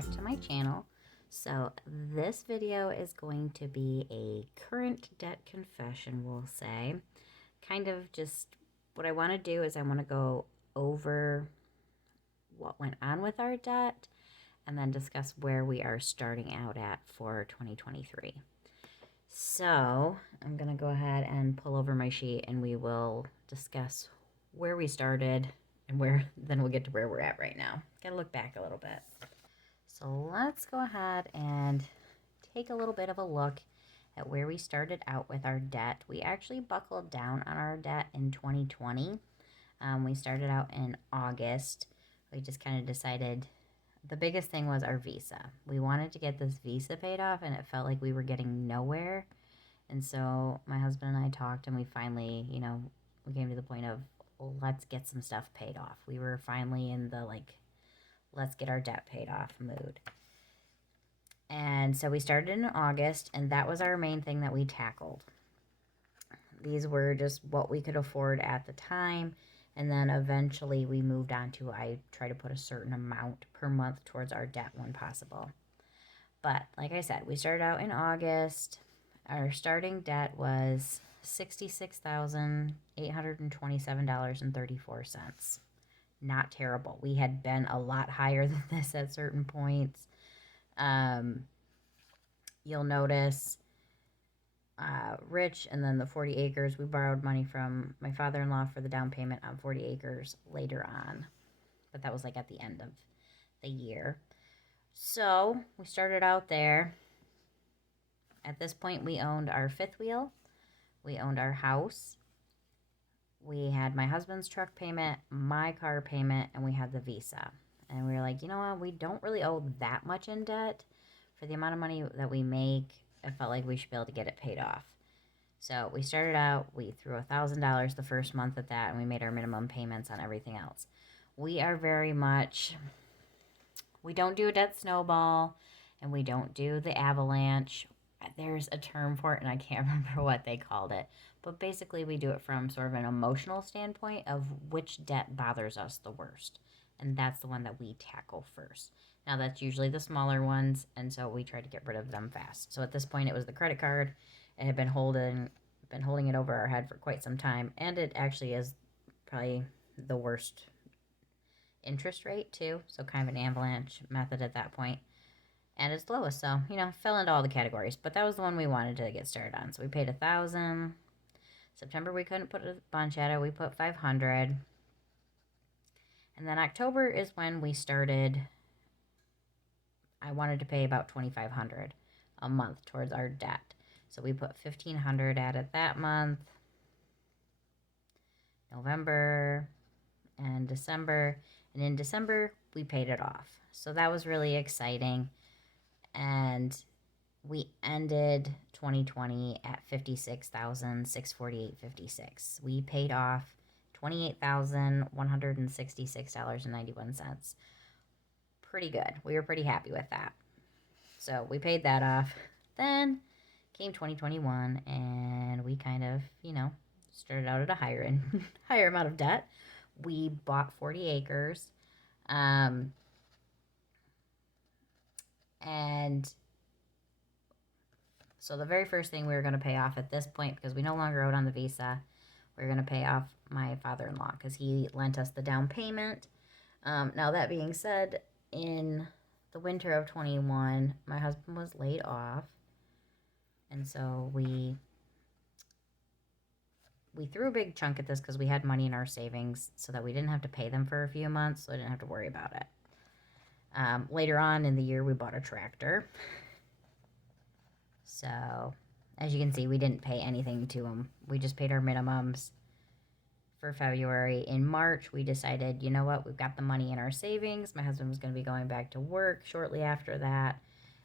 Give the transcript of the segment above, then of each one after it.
back to my channel. So this video is going to be a current debt confession, we'll say. Kind of just what I want to do is I want to go over what went on with our debt and then discuss where we are starting out at for 2023. So I'm going to go ahead and pull over my sheet and we will discuss where we started and then we'll get to where we're at right now. Gotta look back a little bit. So let's go ahead and take a little bit of a look at where we started out with our debt. We actually buckled down on our debt in 2020. We started out in August. We just kind of decided the biggest thing was our visa. We wanted to get this visa paid off and it felt like we were getting nowhere. And so my husband and I talked and we finally, we came to the point of let's get some stuff paid off. We were finally in the let's get our debt paid off mood. And so we started in August, and that was our main thing that we tackled. These were just what we could afford at the time, and then eventually we moved on to I try to put a certain amount per month towards our debt when possible. But like I said, we started out in August. Our starting debt was $66,827.34. Not terrible. We had been a lot higher than this at certain points. You'll notice Rich and then the 40 acres, we borrowed money from my father-in-law for the down payment on 40 acres later on. But that was at the end of the year. So we started out there. At this point, we owned our fifth wheel. We owned our house. We had my husband's truck payment, my car payment, and we had the visa. And we were like, you know what? We don't really owe that much in debt. For the amount of money that we make, I felt like we should be able to get it paid off. So we started out, we threw $1,000 the first month at that, and we made our minimum payments on everything else. We are very much, we don't do a debt snowball, and we don't do the avalanche. There's a term for it, and I can't remember what they called it. But basically, we do it from sort of an emotional standpoint of which debt bothers us the worst. And that's the one that we tackle first. Now, that's usually the smaller ones, and so we try to get rid of them fast. So at this point, it was the credit card. It had been holding it over our head for quite some time, and it actually is probably the worst interest rate, too. So kind of an avalanche method at that point. And it's the lowest, so, fell into all the categories. But that was the one we wanted to get started on. So we paid $1,000. September, we couldn't put a bunch at it. We put $500. And then October is when we started. I wanted to pay about $2,500 a month towards our debt. So we put $1,500 at it that month. November and December. And in December, we paid it off. So that was really exciting. And we ended 2020 at $56,648.56. We paid off $28,166.91. Pretty good. We were pretty happy with that. So we paid that off. Then came 2021, and we kind of, started out at a higher amount of debt. We bought 40 acres. And so the very first thing we were going to pay off at this point, because we no longer owed on the visa, we were going to pay off my father-in-law because he lent us the down payment. Now, that being said, in the winter of 21, my husband was laid off. And so we threw a big chunk at this because we had money in our savings so that we didn't have to pay them for a few months, so I didn't have to worry about it. Later on in the year, we bought a tractor. So, as you can see, we didn't pay anything to him. We just paid our minimums for February. In March, we decided, you know what, we've got the money in our savings. My husband was going to be going back to work shortly after that.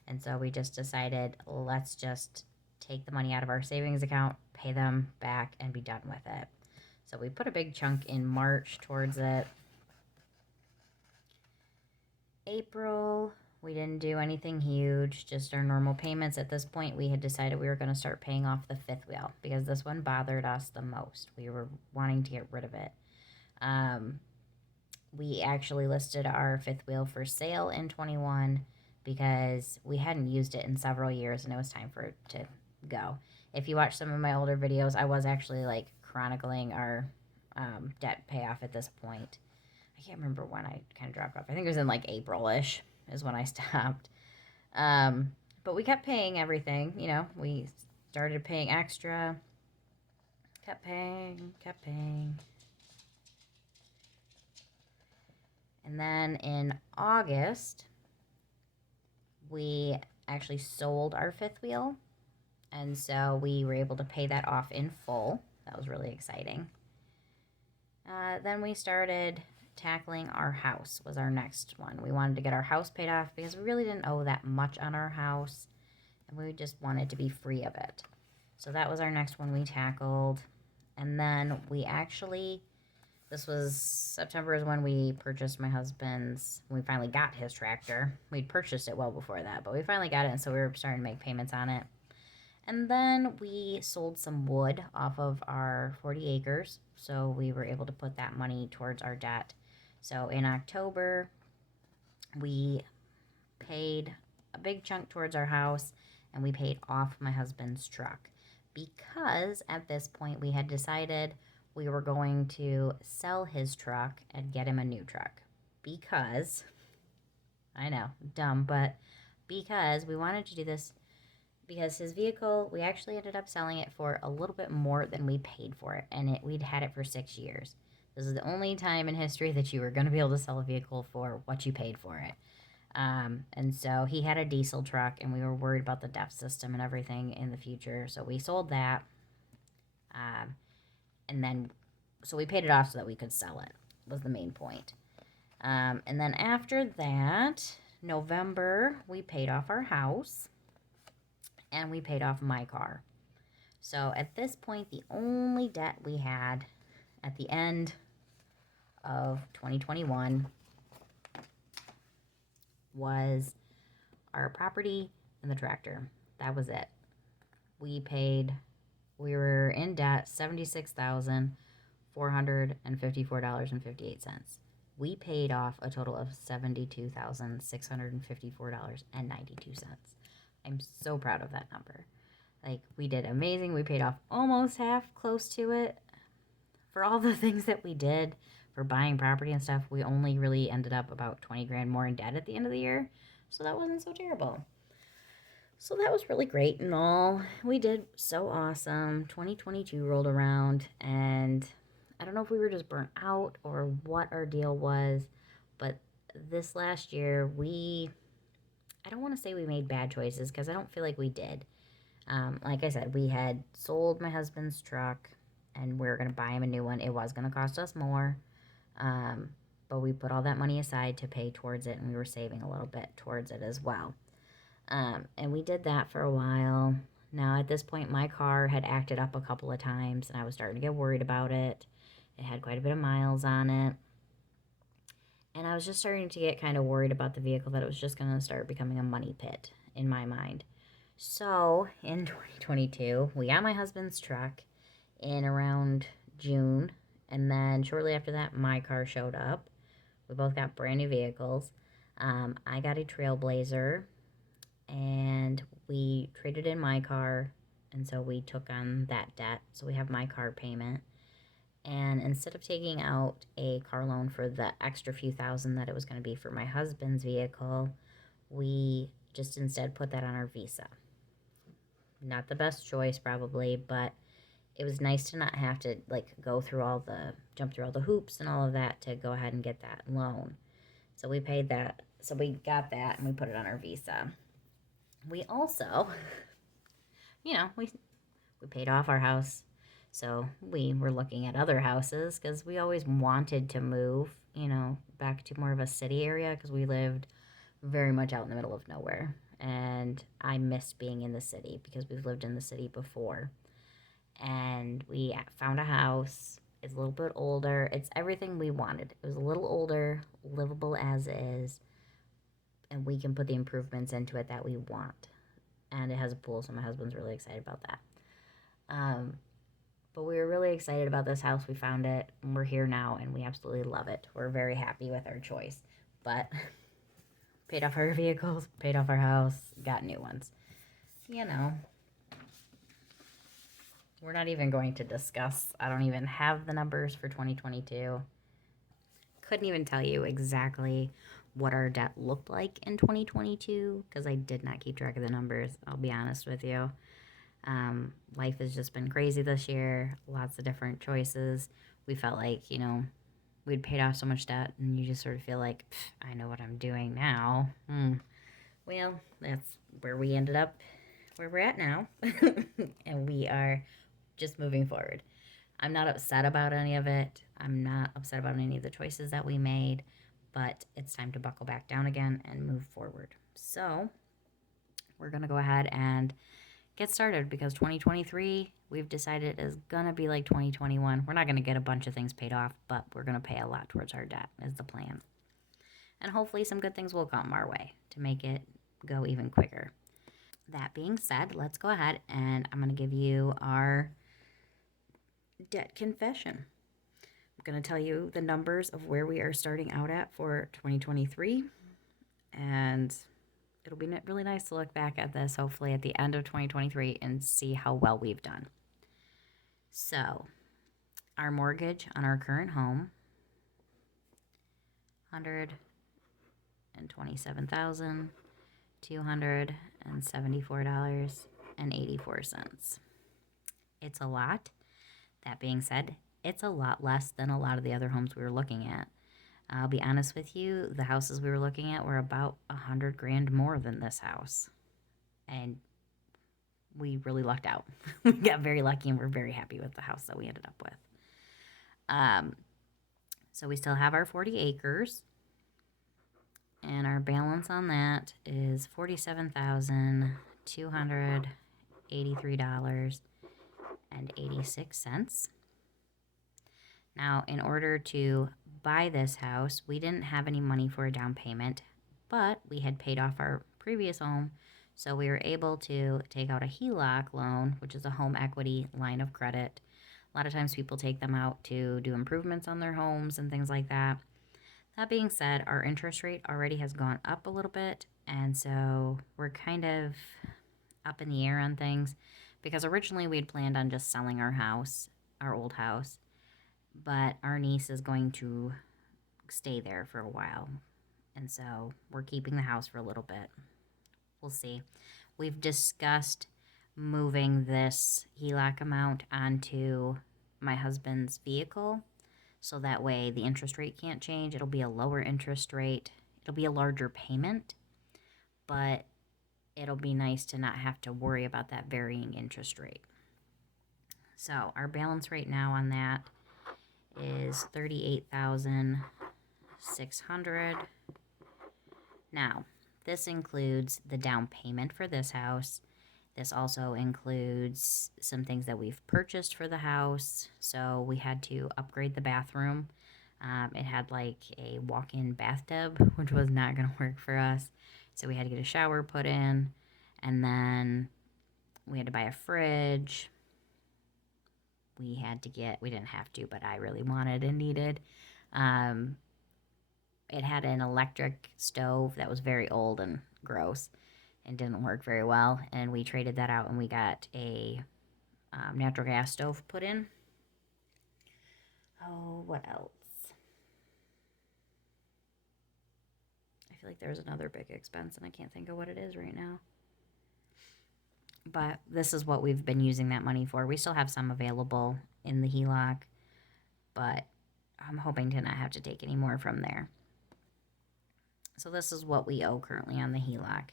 And so we just decided, let's just take the money out of our savings account, pay them back, and be done with it. So we put a big chunk in March towards it. April, we didn't do anything huge, just our normal payments. At this point, we had decided we were going to start paying off the fifth wheel because this one bothered us the most. We were wanting to get rid of it. We actually listed our fifth wheel for sale in 21. because we hadn't used it in several years and it was time for it to go. If you watch some of my older videos, I was actually like chronicling our debt payoff at this point. I can't remember when I kind of dropped off. I think it was in like April-ish is when I stopped. Um, but we kept paying everything. We started paying extra, kept paying, kept paying. And then in August, we actually sold our fifth wheel. And so we were able to pay that off in full. That was really exciting. Then we started tackling our house was our next one. We wanted to get our house paid off because we really didn't owe that much on our house. And we just wanted to be free of it. So that was our next one we tackled. And then this was September is when we purchased my husband's, we finally got his tractor. We'd purchased it well before that, but we finally got it, and so we were starting to make payments on it. And then we sold some wood off of our 40 acres, so we were able to put that money towards our debt. So in October, we paid a big chunk towards our house, and we paid off my husband's truck. Because at this point we had decided we were going to sell his truck and get him a new truck. Because, I know, dumb, but because we wanted to do this because his vehicle, we actually ended up selling it for a little bit more than we paid for it, and we'd had it for 6 years. This is the only time in history that you were going to be able to sell a vehicle for what you paid for it. And so he had a diesel truck, and we were worried about the DEF system and everything in the future, so we sold that. And then, so we paid it off so that we could sell it, was the main point. And then after that, November, we paid off our house, and we paid off my car. So at this point, the only debt we had at the end of 2021 was our property and the tractor. That was it. We were in debt $76,454.58. We paid off a total of $72,654.92. I'm so proud of that number. Like, we did amazing. We paid off almost half, close to it. For all the things that we did for buying property and stuff, we only really ended up about 20 grand more in debt at the end of the year. So that wasn't so terrible. So that was really great and all. We did so awesome. 2022 rolled around, and I don't know if we were just burnt out or what our deal was, but this last year, I don't want to say we made bad choices because I don't feel like we did. Like I said, we had sold my husband's truck, and we were going to buy him a new one. It was going to cost us more, but we put all that money aside to pay towards it, and we were saving a little bit towards it as well. And we did that for a while. Now, at this point, my car had acted up a couple of times, and I was starting to get worried about it. It had quite a bit of miles on it. And I was just starting to get kind of worried about the vehicle, that it was just going to start becoming a money pit in my mind. So, in 2022, we got my husband's truck in around June. And then shortly after that, my car showed up. We both got brand new vehicles. I got a Trailblazer, and we traded in my car. And so we took on that debt. So we have my car payment. And instead of taking out a car loan for the extra few thousand that it was going to be for my husband's vehicle, we just instead put that on our Visa. Not the best choice probably, but it was nice to not have to jump through all the hoops and all of that to go ahead and get that loan. So we paid that. So we got that and we put it on our Visa. We also, we paid off our house. So we were looking at other houses because we always wanted to move, back to more of a city area because we lived very much out in the middle of nowhere. And I missed being in the city because we've lived in the city before. And we found a house. It's a little bit older. It's everything we wanted. It was a little older, livable as is, and we can put the improvements into it that we want. And it has a pool, so my husband's really excited about that. But we were really excited about this house. We found it, and we're here now, and we absolutely love it. We're very happy with our choice. But Paid off our vehicles, paid off our house, got new ones. You know, we're not even going to discuss. I don't even have the numbers for 2022. Couldn't even tell you exactly what our debt looked like in 2022 because I did not keep track of the numbers. I'll be honest with you. Life has just been crazy this year, lots of different choices. We felt like, we'd paid off so much debt, and you just sort of feel like, I know what I'm doing now. Well, that's where we ended up, where we're at now. And we are just moving forward. I'm not upset about any of it. I'm not upset about any of the choices that we made, but it's time to buckle back down again and move forward. So, we're going to go ahead and get started because 2023 we've decided is going to be like 2021. We're not going to get a bunch of things paid off, but we're going to pay a lot towards our debt is the plan. And hopefully some good things will come our way to make it go even quicker. That being said, let's go ahead and I'm going to give you our debt confession. I'm going to tell you the numbers of where we are starting out at for 2023, and it'll be really nice to look back at this, hopefully at the end of 2023, and see how well we've done. So, our mortgage on our current home, $127,274.84. It's a lot. That being said, it's a lot less than a lot of the other homes we were looking at. I'll be honest with you, the houses we were looking at were about $100,000 more than this house. And we really lucked out. We got very lucky and we're very happy with the house that we ended up with. So we still have our 40 acres. And our balance on that is $47,283.86. Now, in order to buy this house, we didn't have any money for a down payment, but we had paid off our previous home, so we were able to take out a HELOC loan, which is a home equity line of credit. A lot of times people take them out to do improvements on their homes and things like that. That being said, our interest rate already has gone up a little bit, and so we're kind of up in the air on things because originally we had planned on just selling our house, our old house, but our niece is going to stay there for a while, and so we're keeping the house for a little bit. We'll see. We've discussed moving this HELOC amount onto my husband's vehicle, so that way the interest rate can't change. It'll be a lower interest rate. It'll be a larger payment, but it'll be nice to not have to worry about that varying interest rate. So our balance right now on that is $38,600. Now, this includes the down payment for this house. This also includes some things that we've purchased for the house. So we had to upgrade the bathroom. It had like a walk-in bathtub, which was not going to work for us. So we had to get a shower put in. And then we had to buy a fridge. We didn't have to, but I really wanted and needed. It had an electric stove that was very old and gross and didn't work very well, and we traded that out and we got a natural gas stove put in. Oh, what else? I feel like there's another big expense and I can't think of what it is right now. But this is what we've been using that money for. We still have some available in the HELOC, but I'm hoping to not have to take any more from there. So this is what we owe currently on the HELOC.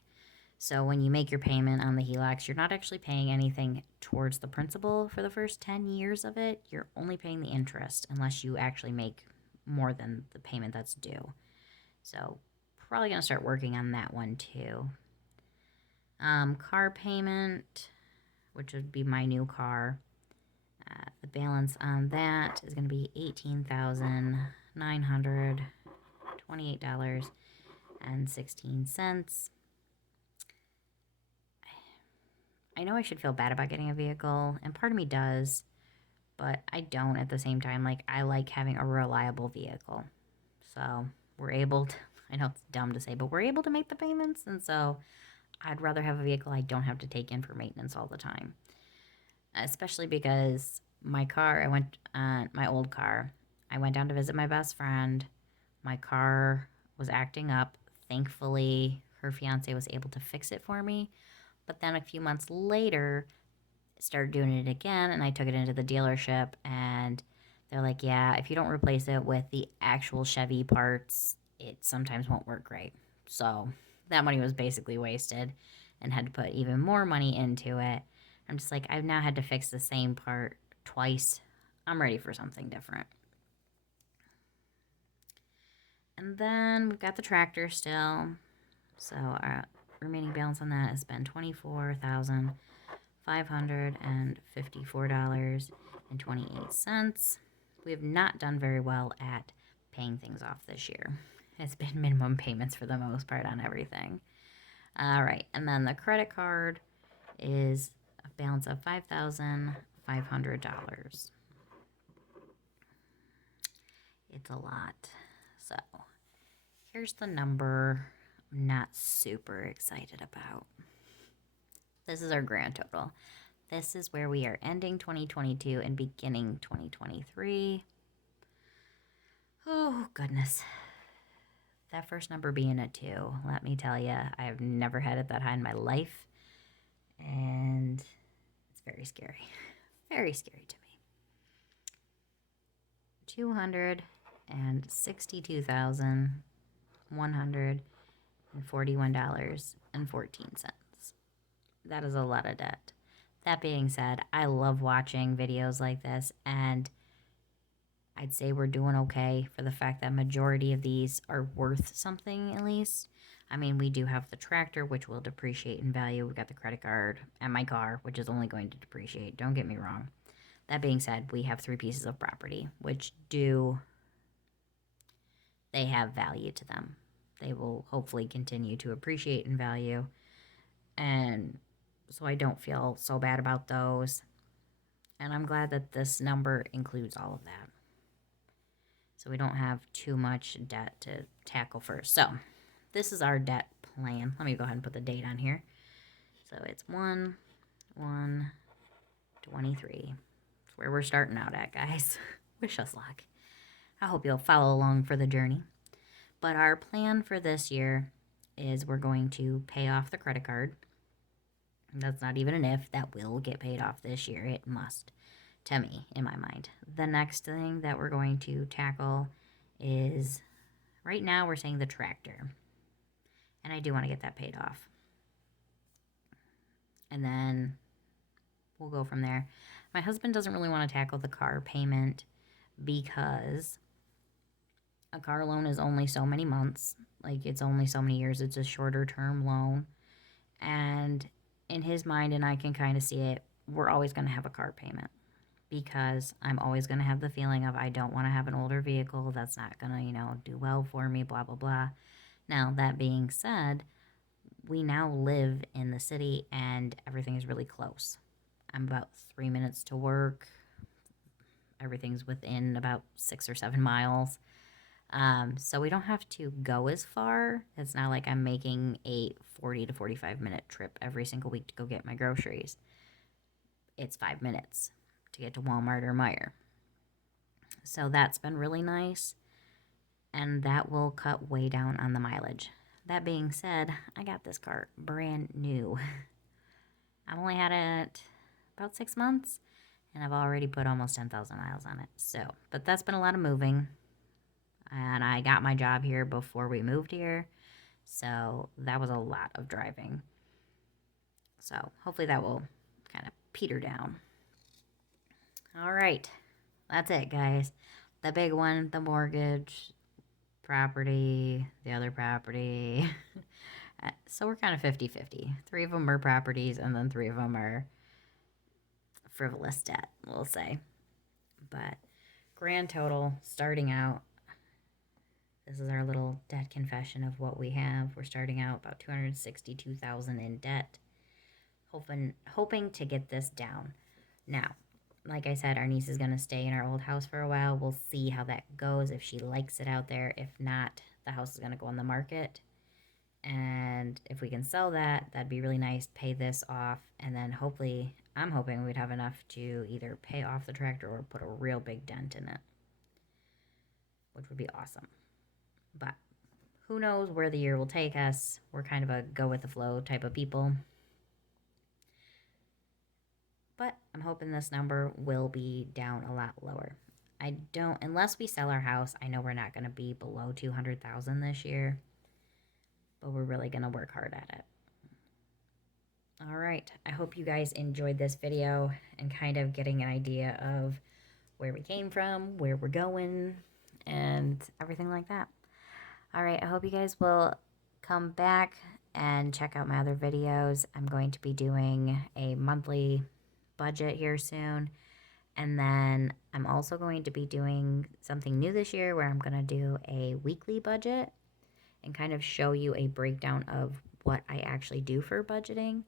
So when you make your payment on the HELOCs, you're not actually paying anything towards the principal for the first 10 years of it. You're only paying the interest unless you actually make more than the payment that's due. So probably going to start working on that one too. Car payment, which would be my new car. The balance on that is going to be $18,928.16. I know I should feel bad about getting a vehicle, and part of me does, but I don't at the same time. Like, I like having a reliable vehicle. So we're able to, I know it's dumb to say, but we're able to make the payments. And so I'd rather have a vehicle I don't have to take in for maintenance all the time. Especially because my car, my old car, I went down to visit my best friend. My car was acting up. Thankfully, her fiance was able to fix it for me. But then a few months later, started doing it again, and I took it into the dealership, and they're like, yeah, if you don't replace it with the actual Chevy parts, it sometimes won't work great. So that money was basically wasted and had to put even more money into it. I'm just like, I've now had to fix the same part twice. I'm ready for something different. And then we've got the tractor still. So our remaining balance on that has been $24,554.28. We have not done very well at paying things off this year. It's been minimum payments for the most part on everything. All right, and then the credit card is a balance of $5,500. It's a lot. So here's the number I'm not super excited about. This is our grand total. This is where we are ending 2022 and beginning 2023. Oh, goodness. That first number being a 2, let me tell you, I've never had it that high in my life. And it's very scary. Very scary to me. $262,141.14. That is a lot of debt. That being said, I love watching videos like this, and I'd say we're doing okay for the fact that majority of these are worth something at least. I mean, we do have the tractor, which will depreciate in value. We've got the credit card and my car, which is only going to depreciate. Don't get me wrong. That being said, we have 3 pieces of property, which they have value to them. They will hopefully continue to appreciate in value. And so I don't feel so bad about those. And I'm glad that this number includes all of that. So we don't have too much debt to tackle first. So this is our debt plan. Let me go ahead and put the date on here. So it's 1/1/23. That's where we're starting out at, guys. Wish us luck. I hope you'll follow along for the journey. But our plan for this year is we're going to pay off the credit card. That's not even an if. That will get paid off this year. It must, to me, in my mind. The next thing that we're going to tackle is, right now we're saying the tractor. And I do want to get that paid off. And then we'll go from there. My husband doesn't really want to tackle the car payment because a car loan is only so many months. Like, it's only so many years. It's a shorter term loan. And in his mind, and I can kind of see it, we're always going to have a car payment because I'm always going to have the feeling of I don't want to have an older vehicle that's not going to, do well for me, blah, blah, blah. Now, that being said, we now live in the city and everything is really close. I'm about 3 minutes to work. Everything's within about 6 or 7 miles. So we don't have to go as far. It's not like I'm making a 40 to 45 minute trip every single week to go get my groceries. It's 5 minutes to get to Walmart or Meijer. So that's been really nice. And that will cut way down on the mileage. That being said, I got this car brand new. I've only had it about 6 months, and I've already put almost 10,000 miles on it. But that's been a lot of moving. And I got my job here before we moved here. So that was a lot of driving. So hopefully that will kind of peter down. All right. That's it, guys. The big one, the mortgage, property, the other property. So we're kind of 50-50. 3 of them are properties, and then 3 of them are frivolous debt, we'll say. But grand total, starting out, this is our little debt confession of what we have. We're starting out about $262,000 in debt, hoping to get this down. Now, like I said, our niece is going to stay in our old house for a while. We'll see how that goes, if she likes it out there. If not, the house is going to go on the market. And if we can sell that, that'd be really nice. Pay this off, and then hopefully, I'm hoping we'd have enough to either pay off the tractor or put a real big dent in it, which would be awesome. But who knows where the year will take us. We're kind of a go with the flow type of people. But I'm hoping this number will be down a lot lower. I don't, unless we sell our house, I know we're not going to be below 200,000 this year, but we're really going to work hard at it. All right, I hope you guys enjoyed this video and kind of getting an idea of where we came from, where we're going, and everything like that. All right, I hope you guys will come back and check out my other videos. I'm going to be doing a monthly budget here soon. And then I'm also going to be doing something new this year where I'm going to do a weekly budget and kind of show you a breakdown of what I actually do for budgeting,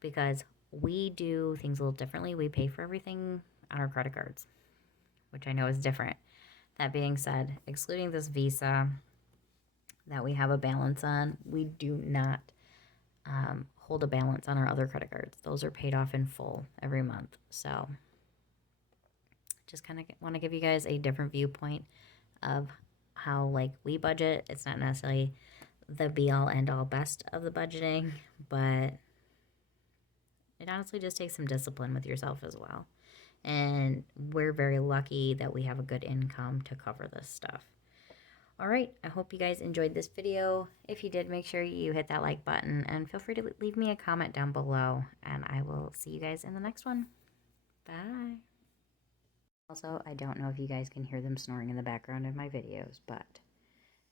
because we do things a little differently. We pay for everything on our credit cards, which I know is different. That being said, excluding this Visa that we have a balance on, we do not hold a balance on our other credit cards. Those are paid off in full every month. So just kind of want to give you guys a different viewpoint of how like we budget. It's not necessarily the be all end all best of the budgeting, but it honestly just takes some discipline with yourself as well. And we're very lucky that we have a good income to cover this stuff. All right, I hope you guys enjoyed this video. If you did, make sure you hit that like button and feel free to leave me a comment down below, and I will see you guys in the next one. Bye. Also, I don't know if you guys can hear them snoring in the background of my videos, but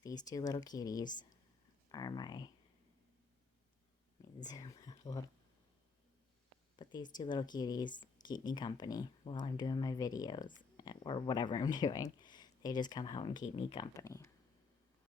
these two little cuties are my... Let me zoom out a little. But these two little cuties keep me company while I'm doing my videos or whatever I'm doing. They just come out and keep me company.